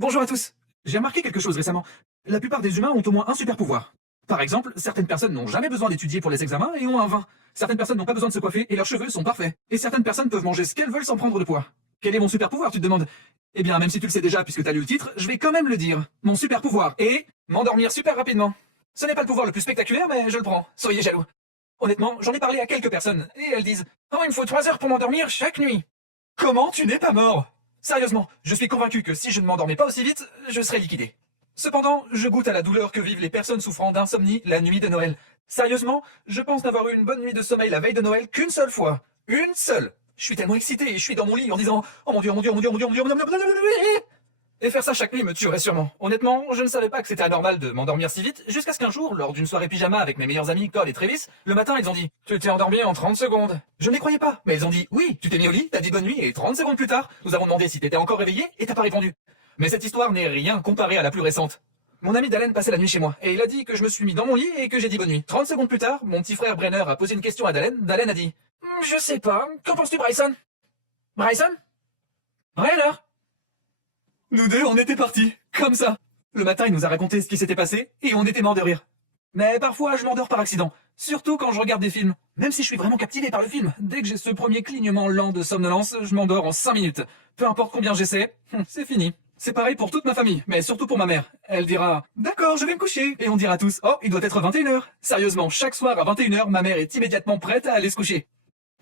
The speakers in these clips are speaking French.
Bonjour à tous. J'ai remarqué quelque chose récemment. La plupart des humains ont au moins un super pouvoir. Par exemple, certaines personnes n'ont jamais besoin d'étudier pour les examens et ont un 20. Certaines personnes n'ont pas besoin de se coiffer et leurs cheveux sont parfaits. Et certaines personnes peuvent manger ce qu'elles veulent sans prendre de poids. Quel est mon super pouvoir, tu te demandes? Eh bien, même si tu le sais déjà puisque t'as lu le titre, je vais quand même le dire. Mon super pouvoir est m'endormir super rapidement. Ce n'est pas le pouvoir le plus spectaculaire, mais je le prends. Soyez jaloux. Honnêtement, j'en ai parlé à quelques personnes et elles disent « Oh, il me faut 3 heures pour m'endormir chaque nuit ». Comment tu n'es pas mort? Sérieusement, je suis convaincu que si je ne m'endormais pas aussi vite, je serais liquidé. Cependant, je goûte à la douleur que vivent les personnes souffrant d'insomnie la nuit de Noël. Sérieusement, je pense n'avoir eu une bonne nuit de sommeil la veille de Noël qu'une seule fois. Une seule. Je suis tellement excité et je suis dans mon lit en disant « Oh mon Dieu, oh mon Dieu, oh mon Dieu, oh mon Dieu, oh mon Dieu, oh mon Dieu, oh mon Dieu !» Et faire ça chaque nuit me tuerait sûrement. Honnêtement, je ne savais pas que c'était anormal de m'endormir si vite, jusqu'à ce qu'un jour, lors d'une soirée pyjama avec mes meilleurs amis Cole et Travis, le matin ils ont dit « Tu t'es endormi en 30 secondes ». Je ne les croyais pas, mais ils ont dit « Oui, tu t'es mis au lit, t'as dit bonne nuit, et 30 secondes plus tard, nous avons demandé si t'étais encore réveillé, et t'as pas répondu ». Mais cette histoire n'est rien comparée à la plus récente. Mon ami Dalen passait la nuit chez moi, et il a dit que je me suis mis dans mon lit et que j'ai dit bonne nuit. 30 secondes plus tard, mon petit frère Brenner a posé une question à Dalen. Dalen a dit « Je sais pas, qu'en penses-tu Bryson ?»« Bryson ?»« Brenner ?» Nous deux, on était partis, comme ça. Le matin, il nous a raconté ce qui s'était passé, et on était morts de rire. Mais parfois, je m'endors par accident, surtout quand je regarde des films. Même si je suis vraiment captivé par le film, dès que j'ai ce premier clignement lent de somnolence, je m'endors en 5 minutes. Peu importe combien j'essaie, c'est fini. C'est pareil pour toute ma famille, mais surtout pour ma mère. Elle dira « D'accord, je vais me coucher ». Et on dira tous « Oh, il doit être 21h ». Sérieusement, chaque soir à 21h, ma mère est immédiatement prête à aller se coucher.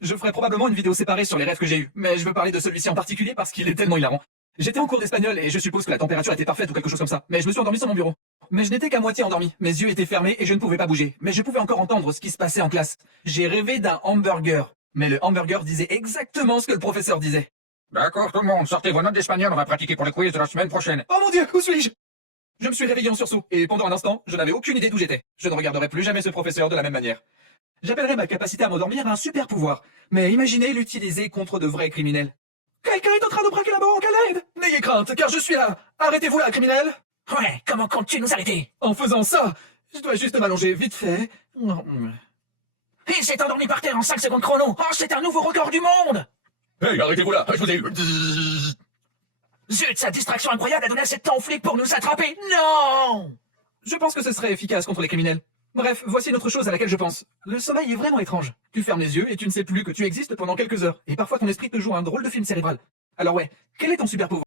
Je ferai probablement une vidéo séparée sur les rêves que j'ai eus, mais je veux parler de celui-ci en particulier parce qu'il est tellement hilarant. J'étais en cours d'espagnol et je suppose que la température était parfaite ou quelque chose comme ça, mais je me suis endormi sur mon bureau. Mais je n'étais qu'à moitié endormi, mes yeux étaient fermés et je ne pouvais pas bouger, mais je pouvais encore entendre ce qui se passait en classe. J'ai rêvé d'un hamburger, mais le hamburger disait exactement ce que le professeur disait. D'accord tout le monde, sortez vos notes d'espagnol, on va pratiquer pour le quiz de la semaine prochaine. Oh mon Dieu, où suis-je? Je me suis réveillé en sursaut, et pendant un instant, je n'avais aucune idée d'où j'étais. Je ne regarderai plus jamais ce professeur de la même manière. J'appellerais ma capacité à m'endormir un super pouvoir, mais imaginez l'utiliser contre de vrais criminels. Quelqu'un est en train de braquer la banque, à l'aide! N'ayez crainte, car je suis là! Arrêtez-vous là, criminel! Ouais, comment comptes-tu nous arrêter? En faisant ça, je dois juste m'allonger vite fait. Il s'est endormi par terre en 5 secondes chrono. Oh, c'est un nouveau record du monde! Hey, arrêtez-vous là, je vous ai eu. Zut, sa distraction incroyable a donné assez de temps aux flics pour nous attraper. Non! Je pense que ce serait efficace contre les criminels. Bref, voici une autre chose à laquelle je pense. Le sommeil est vraiment étrange. Tu fermes les yeux et tu ne sais plus que tu existes pendant quelques heures. Et parfois ton esprit te joue un drôle de film cérébral. Alors ouais, quel est ton super pouvoir?